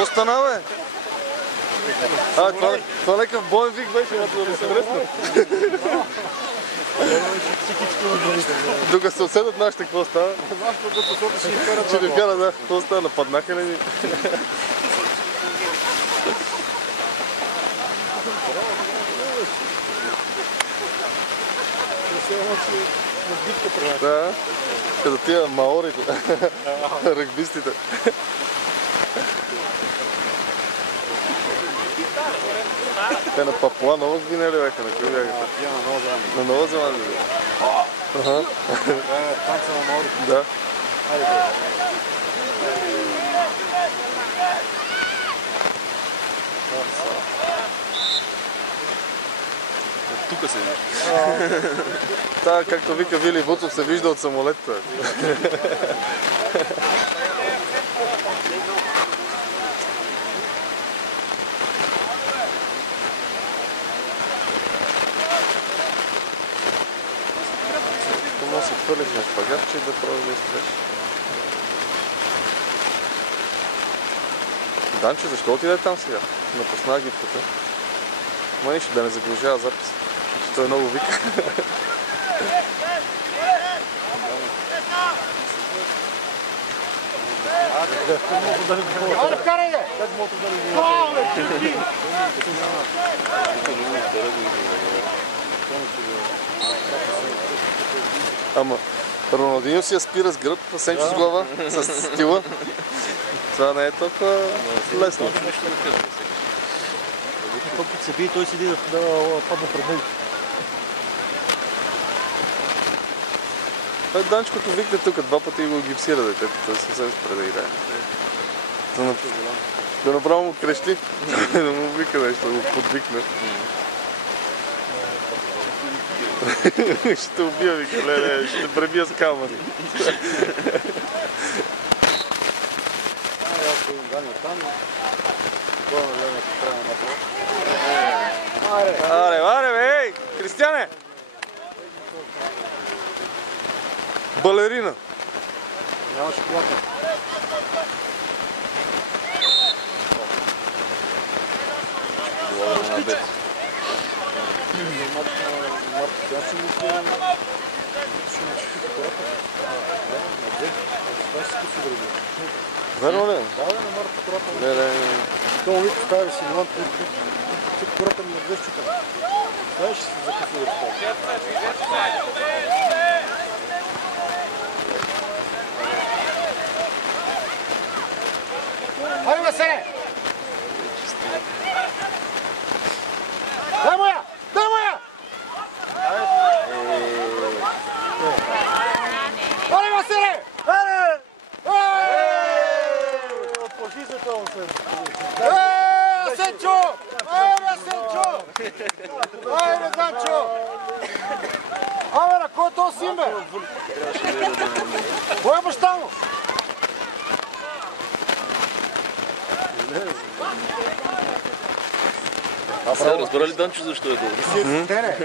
Какво стана, бе? Това някакъв боен вик беше, да се връсна. Докато се отседат нашите, какво става? Че не вяра, да. Какво става? Нападнаха ли ни? Да, като тия маорите, ръгбистите. Те на Папуа Нова Гвинея ли бяха? На кой бяха? На Нова Зеландия. Ага. Танца на маорите. Да. Тук се вижда. Та, както вика Вили Вуцов, се вижда от самолета. Може да се хвърлиш на шпагатче и да пробваш да изтреш. Данчо, защо отиде там сега? Напусна гибката. Ма нищо, да не заглушава запис. Че той много вика. Аре, вкарай, бе! Ама, Роналдиньо си я спира с гръб, а Сенчо с глава, с стила. Това не е толкова лесно. Топката се бие и той седи да падне пред него. Данчкото викне тук, два пъти го гипсира детето, той съвсем спре да играе. Да направо му крещи, да му вика нещо, да го подвикне. Ще убия, вика, леле, ще пребия с камъни. Аре, бе, ей, Кристияне! Балерина! Няма шоколада. Аз съм мисля, ще начути хората. Това си си други. Верно ли? Да, на Марта хората. Не. Това вид стави си Милан, тук хората ми надвеш чука. Знаеш, ще се закъсва да разправя. Хайде, Васе! Дай му я! Дай му я! Аре, Василе! Аре! Пожизнително се. Асенчо! Айде, Асенчо! Айде, Данчо! Абе, на кой е този син, бе? Кой е баща му? Сега разбира ли Данчо защо е добър?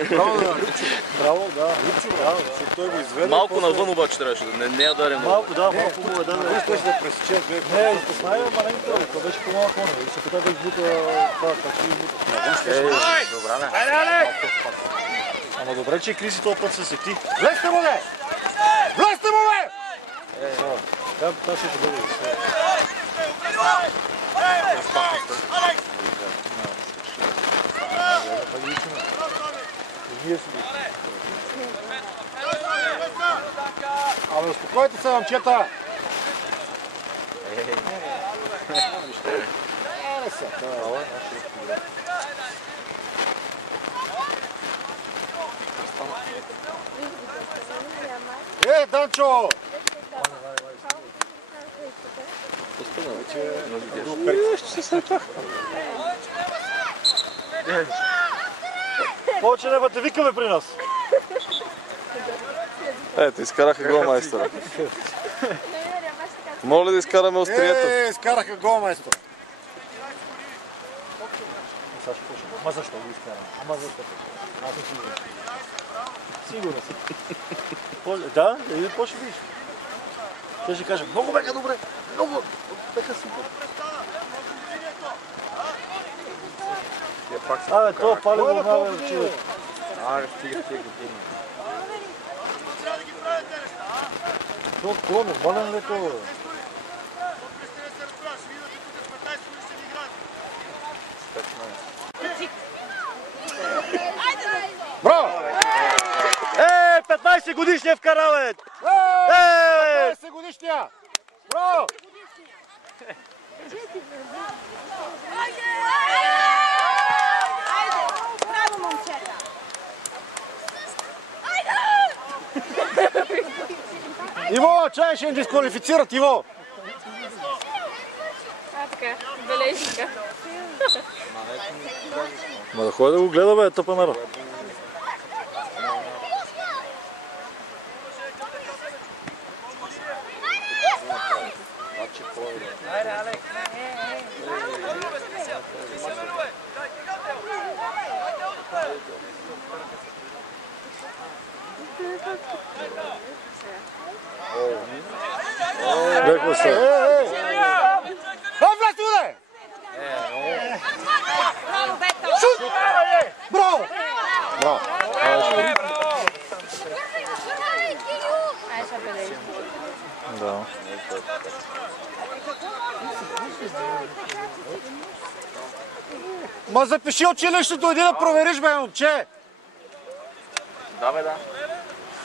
Браво на Любчо. Браво, да. Любчо, браво. Той го изведе. Малко навън обаче трябваше да не я даде много. Малко, да, малко му е даден. Виж, да пресече. Не, изпознай маленко, това беше по-малко хора. И се пита да избута това, как ще избута. Добре, не. Айде! Ама добре, че Криси този път се сети. Влезте му, бе! Влезте му, бе! Та ще бъде. Абе, успокойте се, момчета! Данчо! Повече не те викаме при нас. Ето, изкараха гол майстора. Моля да изкараме острието. Изкараха гол майстор. Ама защо го изкараме? Ама защо? Аз съм сигурен. Сигурен съм. Да, един по-ще биш. Те ще кажа, много бега добре. Много беха супер. Абе, това пали го наве, човек. Стига тия години. Това нормален ли това? Браво! 15 годишния вкара, бе! 15 годишния! Браво! Браво, момчета! Иво, чай ще ни дисквалифицират, Иво! Така, бележника. Ма да ходи да го гледа, бе, тъпанара. Леко се. Влез туде! Шут! Браво! Браво! Ай, са бележник. Да. Ма запиши училището, иди да провериш, бе, момче! Да, бе, да.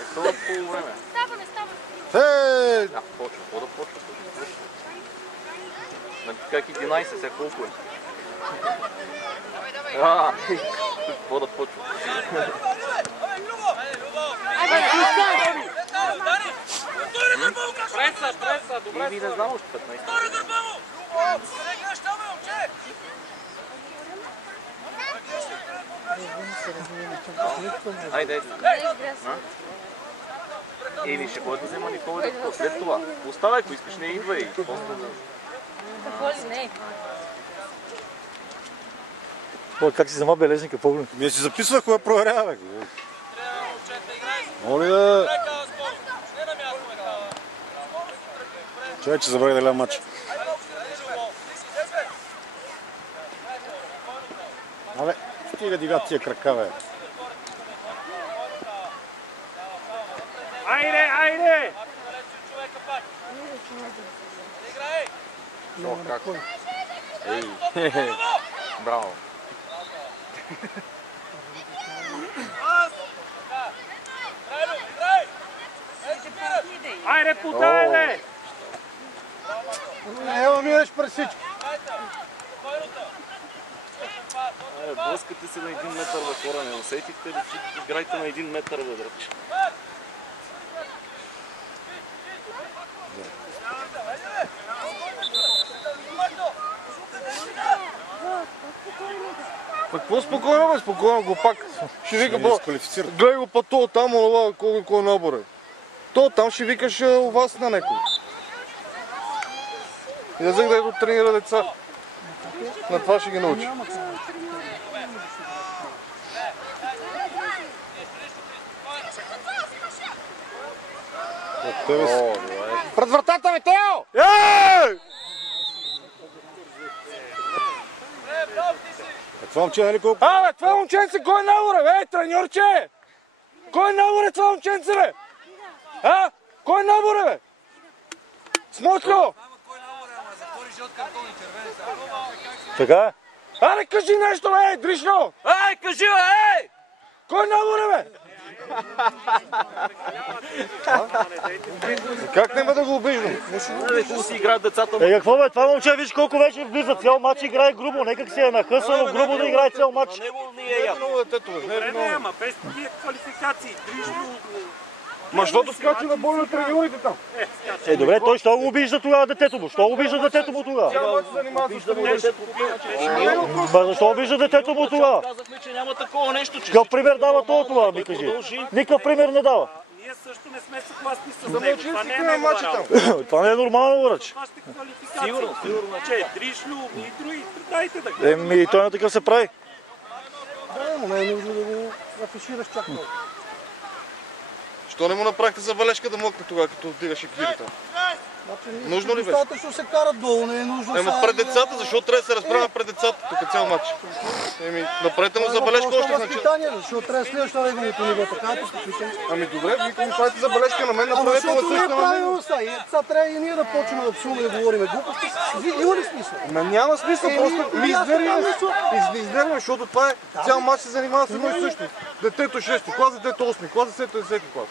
Е, това по време. Става, не става. Ей! Да, почва. Какво да почва? Как 11, сега колко е? Какво да почва? Ми не знам още 15. Айде. Еми, ще ходят да взема Никола Дъвков след това. Оставай, ако искаш, не идвай. Какво ли не? Как си взема бележника, погледни. Ми си записвах, кога проверява, бе. Моли да... Човек, че забрави да гледам матч. Абе, стига дига тия крака, бе. Айде, айде! Но как? Браво. Айде, подай, бе! Ево мираш през всички. Блъскате се на 1 метър, бе, хора, не усетихте ли, че играйте на 1 метър, бе, дръпче. Какво спокойно, бе? Спокойно го пак. Ще вика, гледай го па то там, онова, кой набор е. То там ще викаш у вас на некой. Язък да ето тренира деца. На това ще ги научи. Пред вратата ми, Тео! Това момче, нали колко? Абе, това момченце, кой наборе, бе, треньорче? Кой наборе това момченце, бе? А? Кой наборе, бе? Смотлю! Така е? Аре, кажи нещо, бе, Дришно! Ай, кажи, бе, ей! Кой наборе, бе? Как няма да го обиждам? Абе, хубаво си играят децата. Какво бе, това момче, виж колко вече влиза, цял матч играе грубо, нека си е нахъсано, грубо да играе цял матч. Него не е ясно. Много детето, не е виновен. Ама без тия квалификации, Дришно... Ма защото скача на боли на треньорите там. Добре, той що го обижда тогава детето му? Що обижда детето му тогава? Няма да се занимава с треньорите. Защо обижда детето му тогава? Казахме, че няма такова нещо, че... Какъв пример дава това, ми кажи? Никакъв пример не дава. Ние също не сме съгласни с Да него. мълчи Това си не е на негова матча там. работа. Това не е нормално, врач. Вашите квалификации. Сигурно. Че Дришно и други, дайте да гледам. Еми, той на такъв се прави. Да, но не е нужно да го афишираш чак много. Що не му направихте забележка да мокне тогава, като вдигаше гирите? Нужно ли беше? Достатъчно се карат долу, не е нужно. Ема пред децата, защо трябва да се разправя пред децата тук цял матч? Направете му забележка още в началото. Защото трябва да следваш на неговото ниво, така е постъпите. Ами добре, вие ми правите забележка на мен, Ама направете му защото не е също на мен. правилно са. Сега трябва и ние да почваме да псуваме да говорим глупости. Има ли смисъл? Ма няма смисъл, просто ми изнервя, защото това е цял матч се занимава с едно и също. Детето 6 клас, детето 8 клас, 10 клас.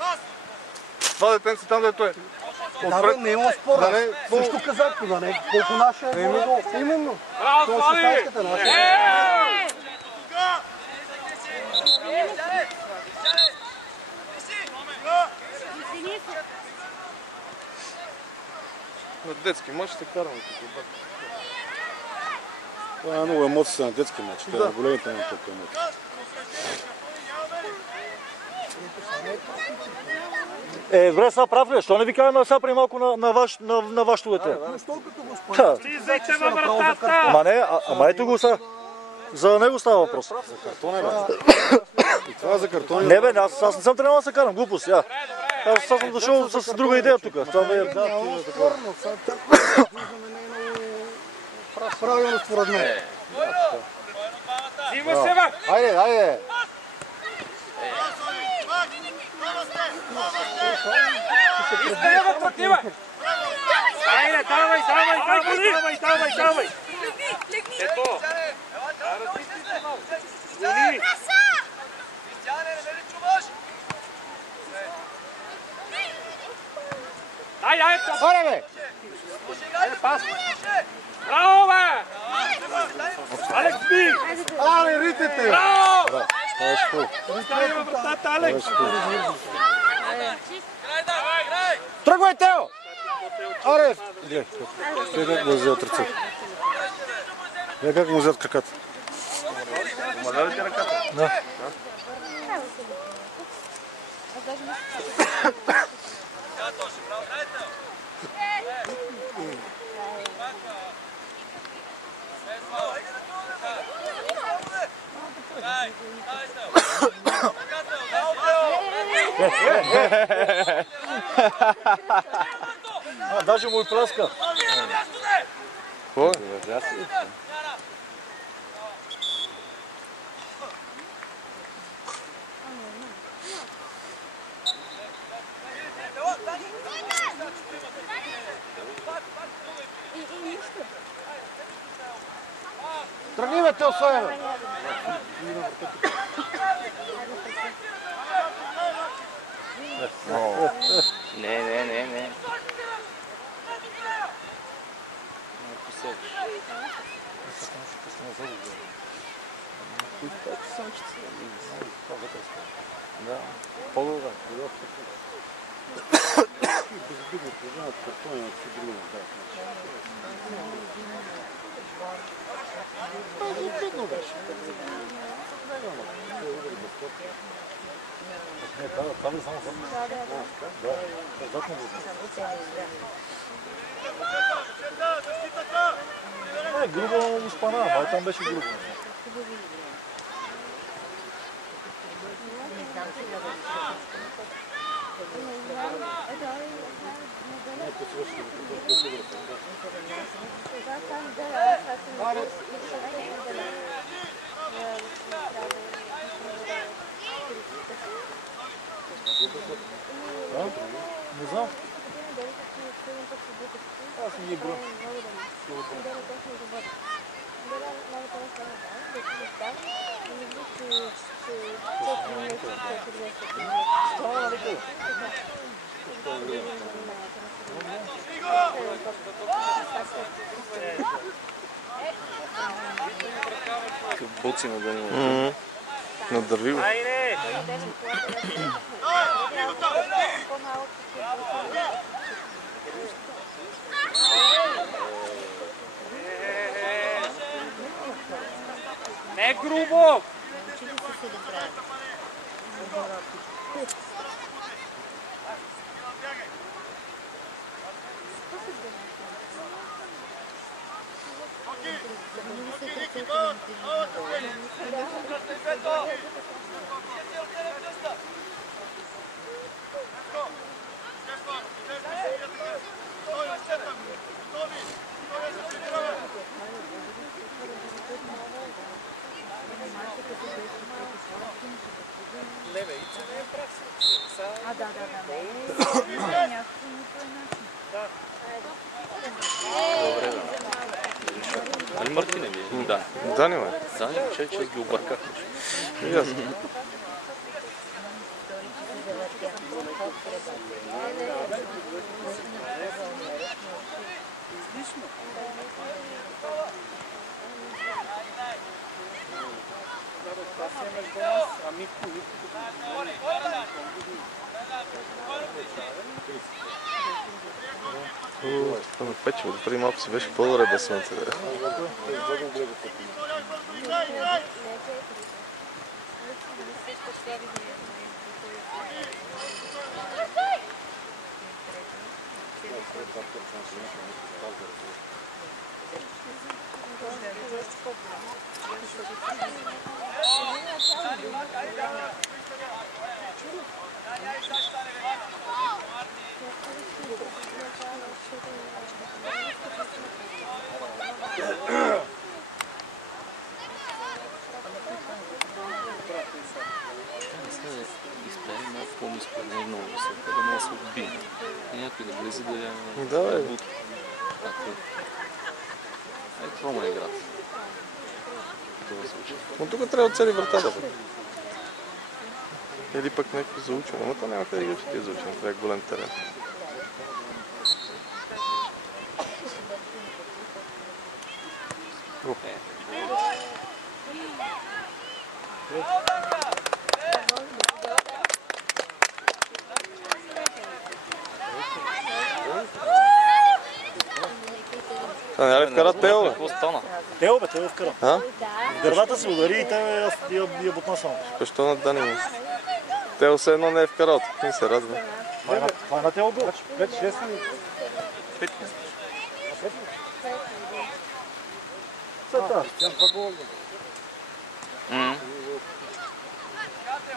Това детенце там, дето е. Да, бе, не има спор. Да не, Също казах, да не, колко наша е горе-долу. Именно. Това е шестайската наша. На детски матч се караме тук. Това е много емоции на детски матч. Това е големите на толкова емоции. Добре, сега прав ли? Що не ви кажем сега преди малко на вашето дете? Защо като го спомня? Влизайте във вратата! Ама не, ама ето го сега. За него става въпрос. И това за картони. Не бе, аз не съм тръгнал да се карам, глупост. Аз съм дошъл с друга идея тук. Това ме е... Няма спорно. Правилно според мен. Взимай се, бе! Айде, айде! Издай вътре, ти, бе! Айде, давай! Ето! Гони! Дай, Аре, бе! браво, бе! Алекс, би! Аре, ритете! Браво! Това е Дай във вратата, Алекс! Тръгвай, Тео! Аре! Гледай как го взел от ръцете. Гледай как му взел краката. Помага ли ти ръката? Да. Даже му и праска. Кой? Тръгни, бе, Тео, Соя, бе! Не. По-добре. Безобидно познават картони на всички други. Безобидно беше. Не, там е само зад. Да, зад му не, грубо му спана, май там беше грубо. Не знам. Аз не ги броя. Буци на Данило. Надърви го. Айде! Не грубо! Добре, да. Али Мартин е ви? Да. Дани, ме. Дани, че ги обърках. И аз. Това ме пече, преди малко си беше по-добре без слънце. Изправи малко по-ниско, не е много високо, да може да се отбие. И някой да влезе да я... Да, бе. Ето това му е играта. Това случай. Но тук трябва да цели вратата. Или пък някакво заучване. Но това няма къде да ги учи тия заучване. Това е голям терен. Няма ли вкарат Тео, бе? Какво стана? Тео, бе, Тео вкара. А? В гърдата се удари и те я бутна само. Защо на Дани му? Тео все едно не е вкарал. Не се радва. Това е на Тео бил. 5-6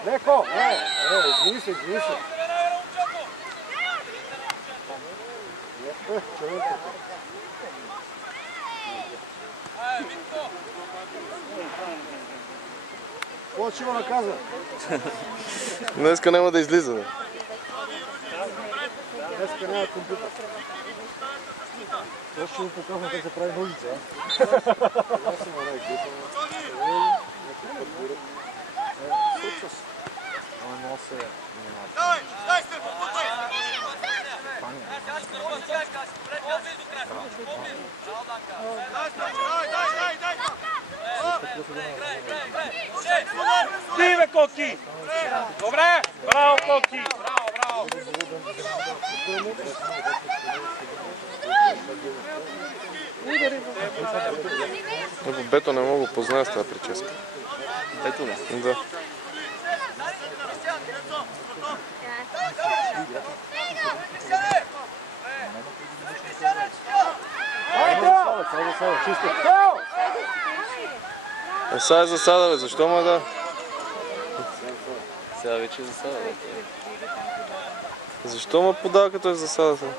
Леко! Извини се, извини се. Какво ще има наказа? Днеска няма да излизаме. Днеска няма компютър. Това ще ви показвам как се прави на улица. Ти, бе, Коки! Добре! Браво, Коки! Браво, браво! Бето не мога да позная с тази прическа. Ето не. Да. Сега е засада, бе. Защо ме да? Сега вече е засада. Защо ме подава като е засада сега?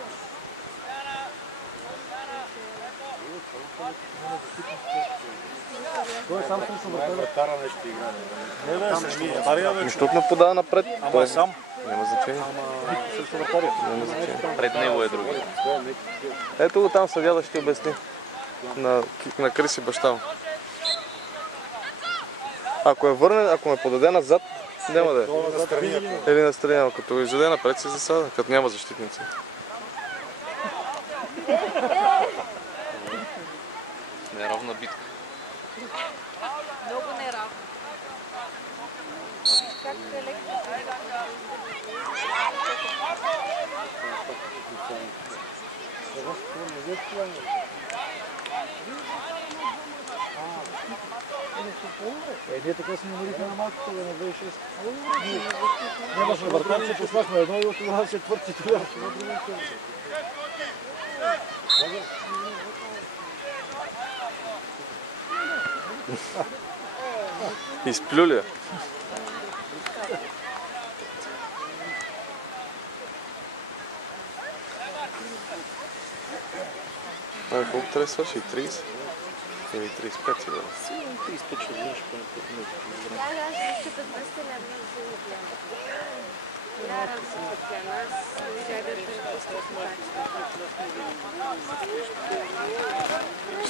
Той е сам срещу вратара нещо играе. Тук ме подава напред. Ама е сам. Няма значение. Срещу вратаря. Няма значение. Пред него е другия. Ето го там съдия да ще обясни. На Криси баща му. Ако я върне, ако ме подаде назад, няма да е. Или настрани, като го изяде напред си засада, като няма защитници. Неравна битка. Много неравно. Как е леко? Ние така се намерихме на малкото, да на 26. Нямаше вратар, че послахме едно и от това се твърти тогава. Изплю ли я? Колко трябва да свърши? 30? Или 35 си дава? 35 ще видиш по-напред. Да, аз ще да 200 лева.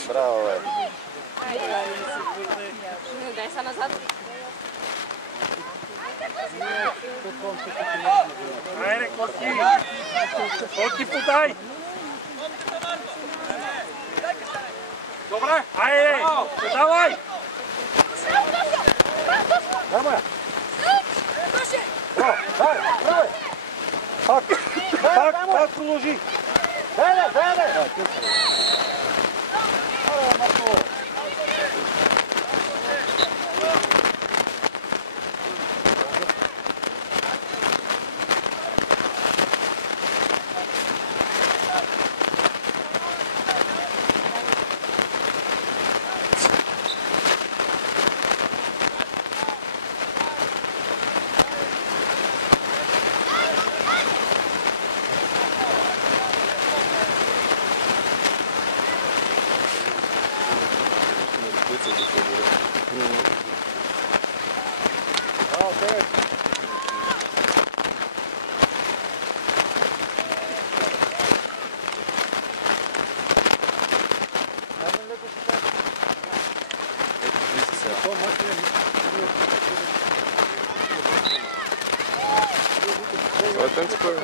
Браво, бе. Дай са назад. Айде, Коки! Коки, подай! Добре! Айде! Давай! Давай! Давай! Пак продължи! Дай! Това е тенци, кой е?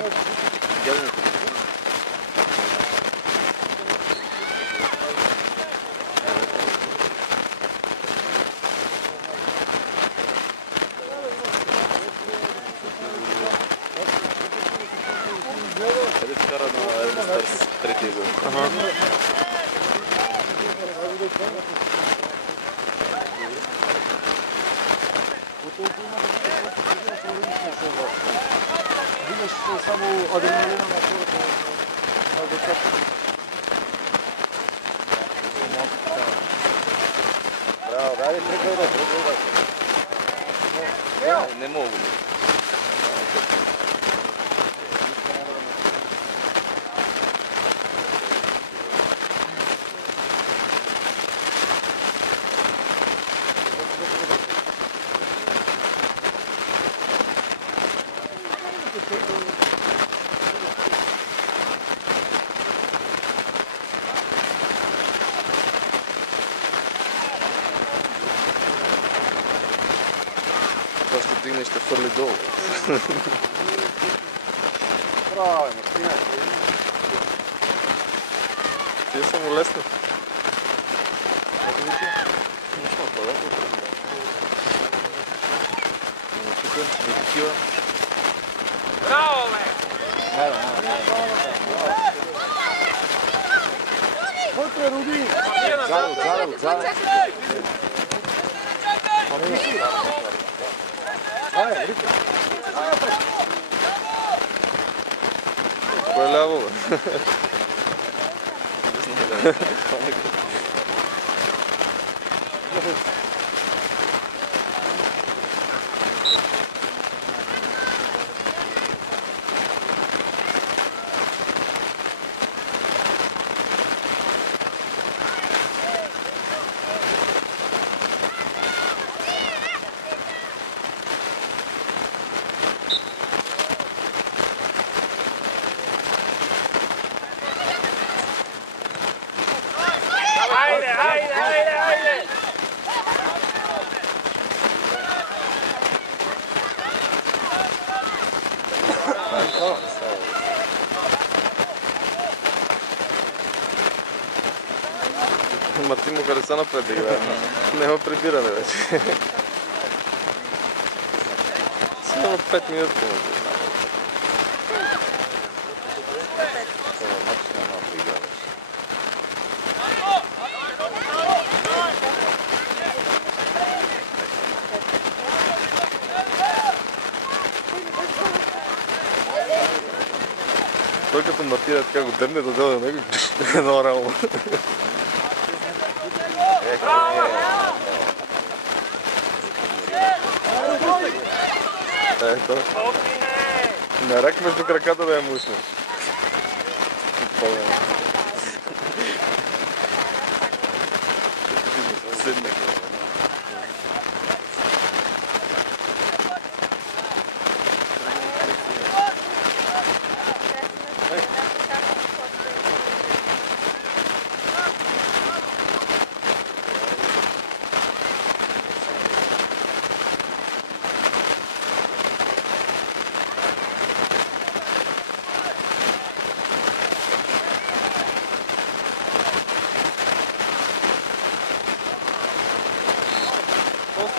Къде вкара на Евростарс третия гол? Виждаш само адреналина на хората, на децата. Браво, дай, прегърдай. Не мога. Това ще дигне и ще фърли долу. Браво, Мартина! Тия са му лесни. Браво, бе! Вътре, Руди! Отзад. Кой е ляво, бе? Айде! Мартин му хареса напред да играе. Няма прибиране вече. Само 5 минути. Той като Мартина така го дърне да дойде на него едно рамо. Ето. На рак между краката да я мушнеш. Седне.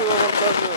Нищо да авантажа.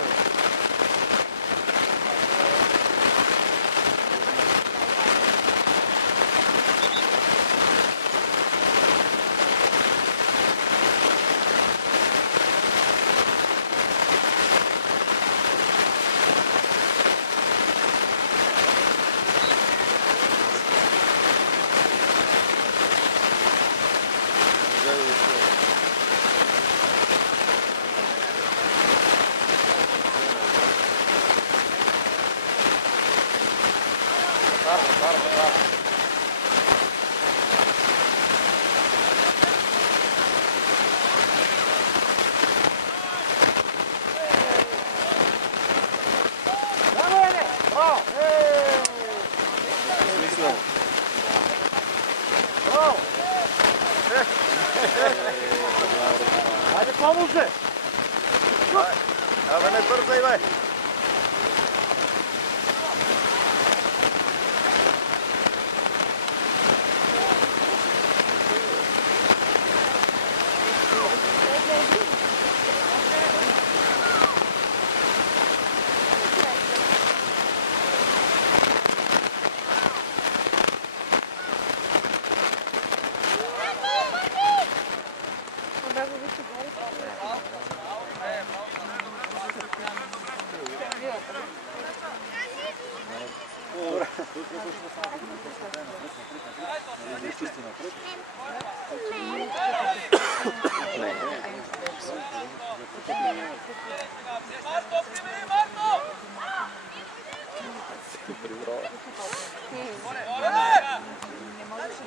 Ajde, pomože! Абе, не бързай, бе!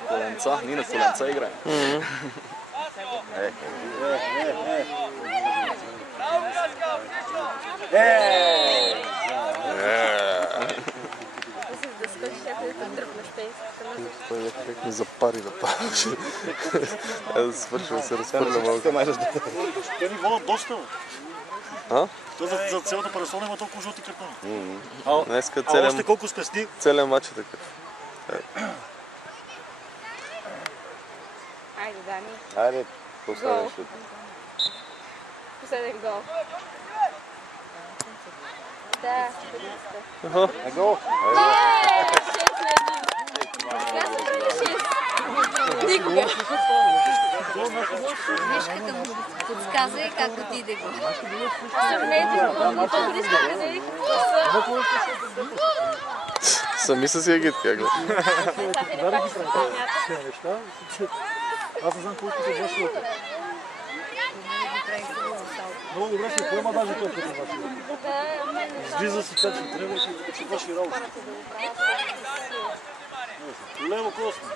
Коленца, ние на коленца играем. Да скочиш някъде да дръпнеш пенсията. Той някак ми запари да падаше. Да свършва да се разхвърля малко. Те ни водят доста. А? Той за цялата парасола има толкова жълти картони. Днеска А още колко спести? целият матч е такъв. Айде, Дани. Айде, Гол. последващ. Последен гол. Да. Гол! Никога. Мишката му подсказа и как отиде го. Сами са си агитки, агла. Аз не знам колко се вършилата. Много добре се поема даже той като върши. Излиза си как ще трябва и си върши работа. Лево косно.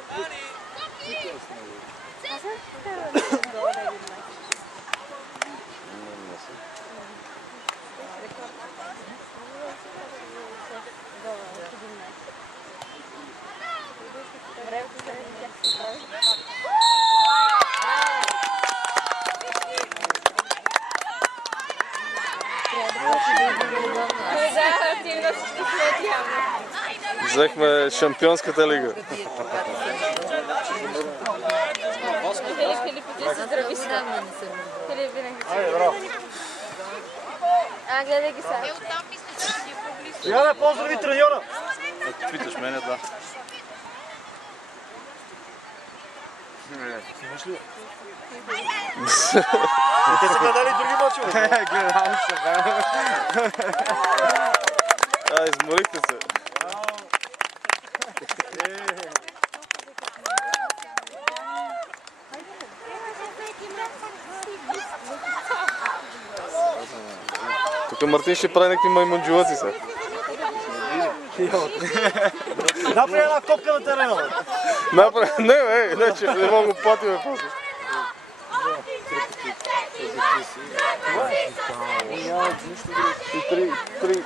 Взехме шампионската лига. Филип, ти се здрави сега. Филип, винаги. Айде, браво. Гледай ги сега. Сега да поздрави треньора. Ако питаш мене, да. Имаш ли? Те са гледали и други мачове. Гледам се, бе. Изморихте се. Тук Мартин ще прави някакви маймунджулаци сега. Направи една копка на терена. Не, бе, не мога го платим после. И три